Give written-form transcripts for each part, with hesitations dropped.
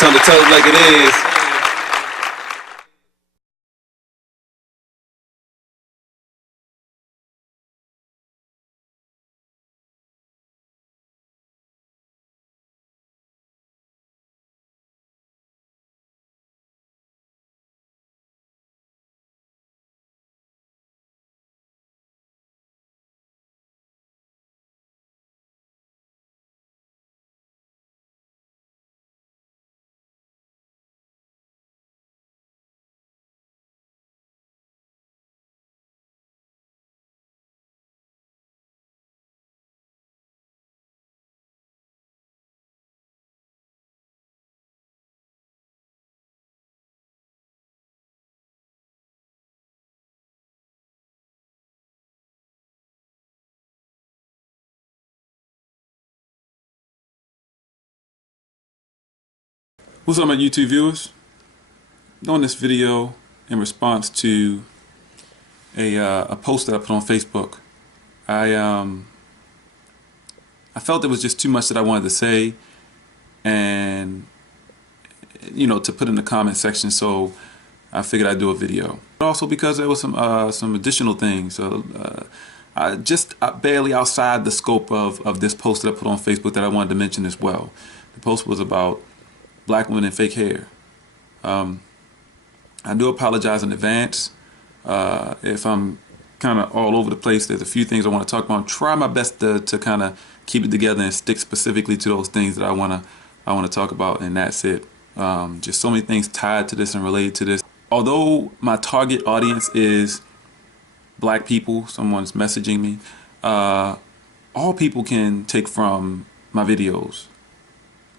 Time to tell it like it is. What's up, my YouTube viewers? Doing this video in response to a post that I put on Facebook. I felt there was just too much that I wanted to say, and to put in the comment section. So I figured I'd do a video. But also because there was some additional things. Just barely outside the scope of this post that I put on Facebook that I wanted to mention as well. The post was about black women and fake hair. I do apologize in advance if I'm kind of all over the place. There's a few things I want to talk about. Try my best to kind of keep it together and stick specifically to those things that I want to talk about, and that's it. Just so many things tied to this and related to this. Although my target audience is black people, someone's messaging me, all people can take from my videos.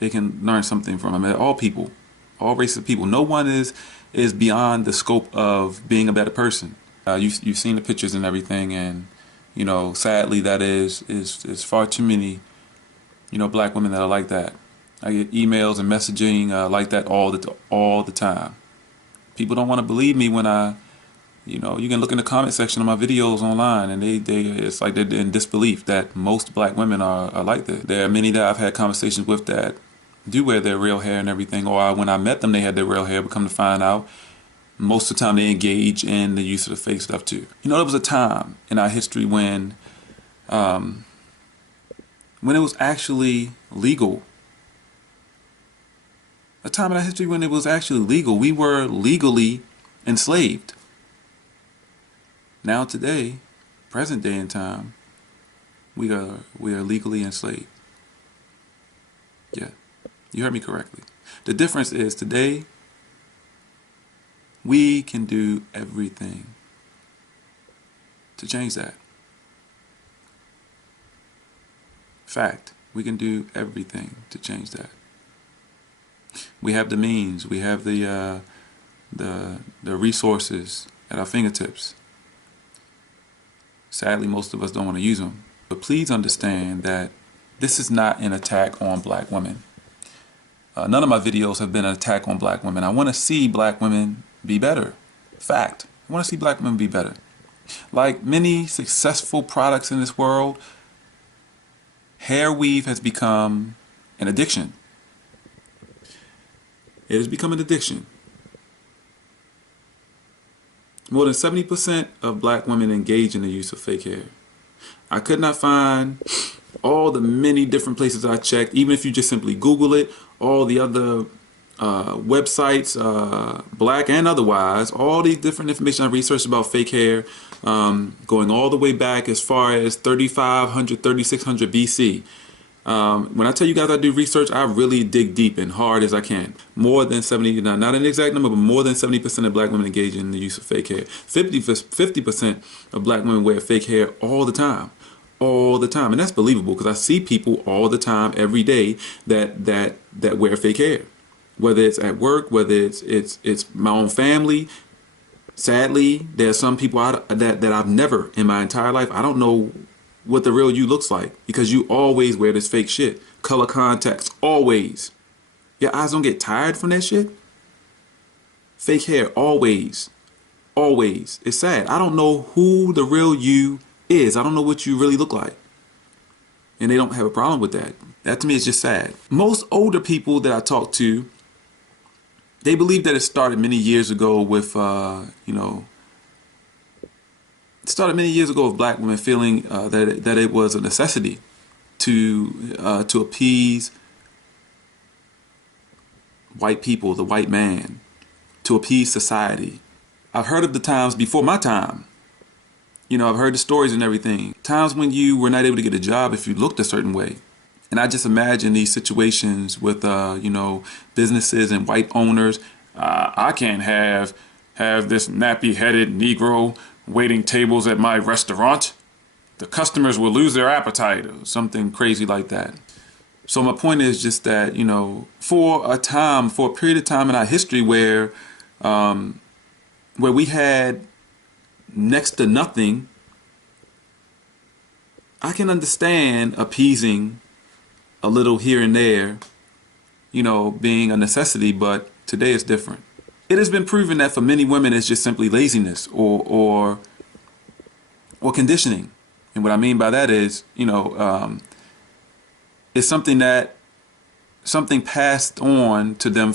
They can learn something from them. All people, all races of people. No one is beyond the scope of being a better person. You've seen the pictures and everything, and sadly, that is far too many black women that are like that. I get emails and messaging like that all the time. People don't want to believe me when you can look in the comment section of my videos online, and it's like they're in disbelief that most black women are like that. There are many that I've had conversations with that do wear their real hair and everything, or when I met them they had their real hair, but come to find out most of the time they engage in the use of the fake stuff too. There was a time in our history when it was actually legal. A time in our history when it was actually legal. We were legally enslaved. Now today, present day in time, we are legally enslaved. Yeah, you heard me correctly. The difference is today we can do everything to change that. Fact, we can do everything to change that. We have the means, we have the resources at our fingertips. Sadly, most of us don't want to use them. But please understand that this is not an attack on black women. None of my videos have been an attack on black women. I want to see black women be better. Fact. I want to see black women be better. Like many successful products in this world, hair weave has become an addiction. It has become an addiction. More than 70% of black women engage in the use of fake hair. I could not find all the many different places I checked, even if you just simply Google it, all the other websites, black and otherwise, all these different information I researched about fake hair, going all the way back as far as 3500, 3600 BC. When I tell you guys I do research, I really dig deep and hard as I can. More than 70, not an exact number, but more than 70% of black women engage in the use of fake hair. 50% of black women wear fake hair all the time. All the time. And that's believable because I see people all the time, every day, that wear fake hair. Whether it's at work, whether it's my own family. Sadly, there are some people that I've never in my entire life, I don't know what the real you looks like, because you always wear this fake shit. Color contacts, always. Your eyes don't get tired from that shit? Fake hair, always. Always. It's sad. I don't know who the real you is. I don't know what you really look like. And they don't have a problem with that. That to me is just sad. Most older people that I talk to They believe that it started many years ago with, it started many years ago with black women feeling that it was a necessity to appease white people, the white man, to appease society. I've heard of the times before my time. I've heard the stories and everything. Times when you were not able to get a job if you looked a certain way. And I just imagine these situations with, businesses and white owners. I can't have this nappy-headed Negro waiting tables at my restaurant. The customers will lose their appetite or something crazy like that. So my point is just that, for a period of time in our history where we had next to nothing, I can understand appeasing a little here and there, being a necessity, but today it's different. It has been proven that for many women it's just simply laziness or conditioning. And what I mean by that is, it's something passed on to them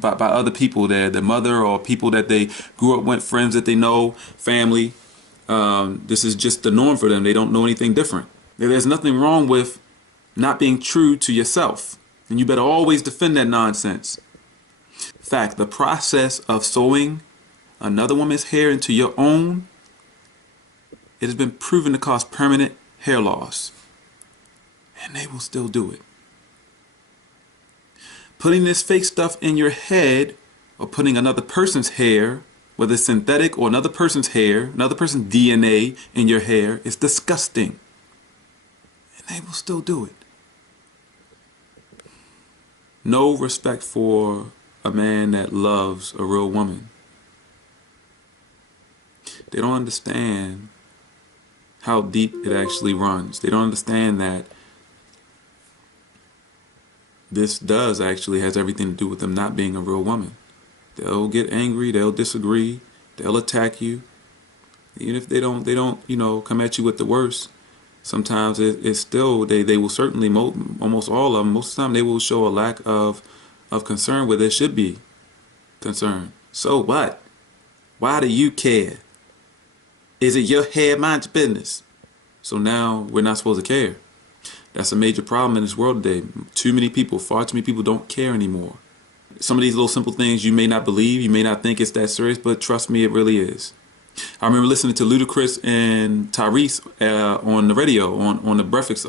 by other people, their mother or people that they grew up with, friends that they know, family. This is just the norm for them. They don't know anything different. There's nothing wrong with not being true to yourself, and you better always defend that nonsense. Fact, the process of sewing another woman's hair into your own, it has been proven to cause permanent hair loss, and they will still do it. Putting this fake stuff in your head or putting another person's hair, whether it's synthetic or another person's hair, another person's DNA in your hair, is disgusting. And they will still do it. No respect for a man that loves a real woman. They don't understand how deep it actually runs. They don't understand that this does actually has everything to do with them not being a real woman. They'll get angry, they'll disagree, they'll attack you. Even if they don't, come at you with the worst. Sometimes it's still, they will certainly, almost all of them, most of the time they will show a lack of concern where there should be concern. So what? Why do you care? Is it your hair? Mind your business. So now we're not supposed to care. That's a major problem in this world today. Far too many people don't care anymore. Some of these little simple things you may not believe, you may not think it's that serious, but trust me, it really is. I remember listening to Ludacris and Tyrese on the radio, on the Breakfast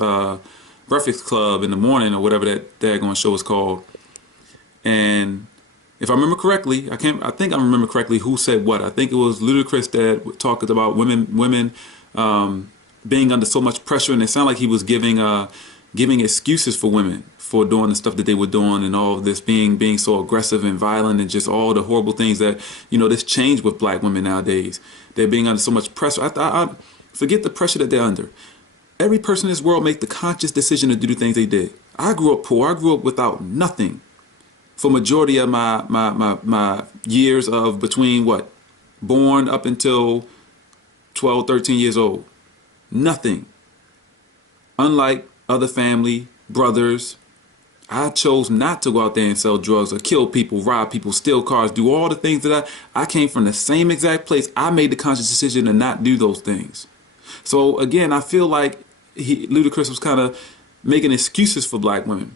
Club in the morning or whatever that daggone show is called. And if I remember correctly, I think I remember correctly who said what. I think it was Ludacris that talked about women being under so much pressure, and it sounded like he was giving excuses for women for doing the stuff that they were doing, and all of this being so aggressive and violent, and just all the horrible things that this change with black women nowadays. They're being under so much pressure. I forget the pressure that they're under. Every person in this world made the conscious decision to do the things they did. I grew up poor. I grew up without nothing for majority of my years of between born up until 12, 13 years old. Nothing. Unlike other family, brothers, I chose not to go out there and sell drugs or kill people, rob people, steal cars, do all the things that I came from the same exact place. I made the conscious decision to not do those things. So again, I feel like Ludacris was kind of making excuses for black women.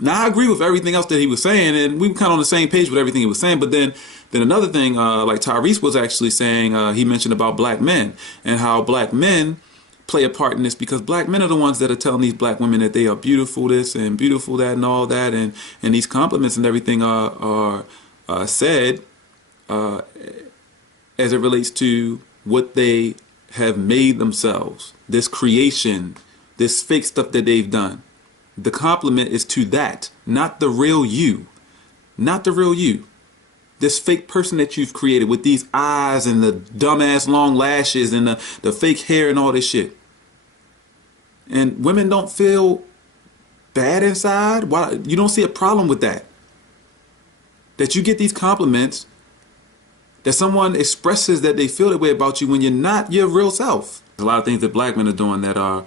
Now, I agree with everything else that he was saying, and we were kind of on the same page with everything he was saying. But then another thing, like Tyrese was actually saying, he mentioned about black men and how black men play a part in this, because black men are the ones that are telling these black women that they are beautiful this and beautiful that and all that, and these compliments and everything are said as it relates to what they have made themselves, this creation, this fake stuff that they've done. The compliment is to that, not the real you. Not the real you. This fake person that you've created with these eyes and the dumbass long lashes and the fake hair and all this shit. And women don't feel bad inside. Why? You don't see a problem with that? That you get these compliments, that someone expresses that they feel that way about you when you're not your real self. There's a lot of things that black men are doing that are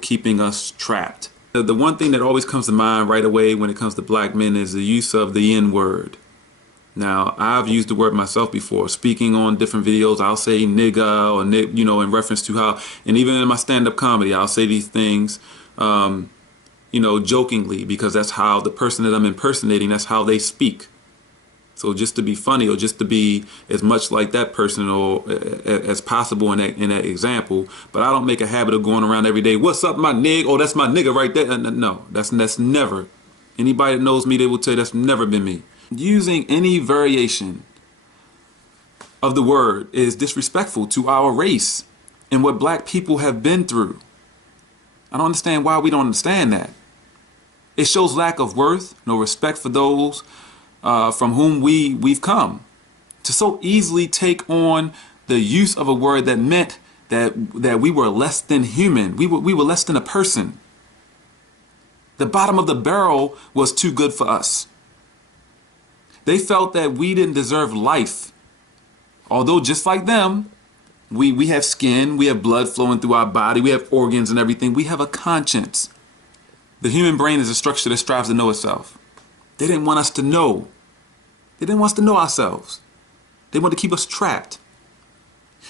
keeping us trapped. The one thing that always comes to mind right away when it comes to black men is the use of the N-word. Now, I've used the word myself before. Speaking on different videos, I'll say nigga or you know, in reference to how, and even in my stand-up comedy, I'll say these things, you know, jokingly, because that's how the person that I'm impersonating, that's how they speak. So just to be funny, or just to be as much like that person or as possible in that example. But I don't make a habit of going around every day, what's up, my nig? Oh, that's my nigga right there. No, that's never. Anybody that knows me, they will tell you that's never been me. Using any variation of the word is disrespectful to our race and what black people have been through. I don't understand why we don't understand that. It shows lack of worth, no respect for those from whom we've come. To so easily take on the use of a word that meant that we were less than human. We were less than a person. The bottom of the barrel was too good for us. They felt that we didn't deserve life. Although just like them, we have skin, we have blood flowing through our body, we have organs and everything. We have a conscience. The human brain is a structure that strives to know itself. They didn't want us to know. They didn't want us to know ourselves. They wanted to keep us trapped.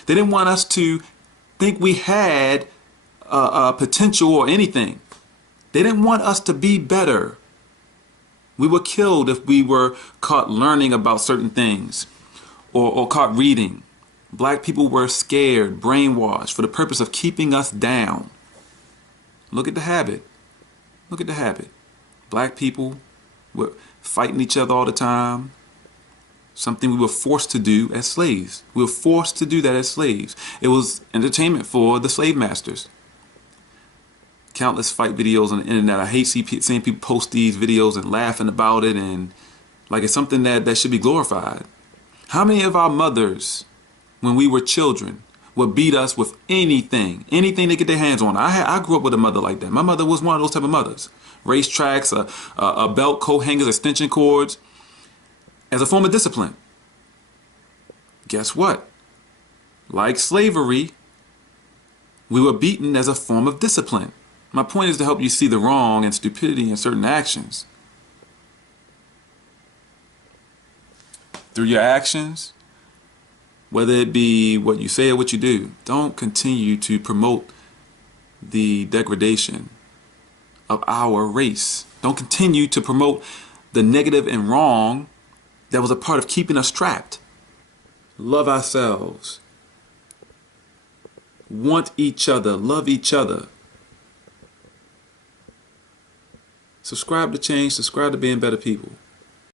They didn't want us to think we had potential or anything. They didn't want us to be better. We were killed if we were caught learning about certain things or caught reading. Black people were scared, brainwashed for the purpose of keeping us down. Look at the habit. Look at the habit. Black people were fighting each other all the time. Something we were forced to do as slaves. We were forced to do that as slaves. It was entertainment for the slave masters. Countless fight videos on the internet. I hate seeing people post these videos and laughing about it, and like it's something that should be glorified. How many of our mothers, when we were children, would beat us with anything they get their hands on? I grew up with a mother like that. My mother was one of those type of mothers. Racetracks, a belt, coat hangers, extension cords, as a form of discipline. Guess what? Like slavery, we were beaten as a form of discipline. My point is to help you see the wrong and stupidity in certain actions. Through your actions, whether it be what you say or what you do, don't continue to promote the degradation of our race. Don't continue to promote the negative and wrong that was a part of keeping us trapped. Love ourselves. Want each other. Love each other. Subscribe to change. Subscribe to being better people.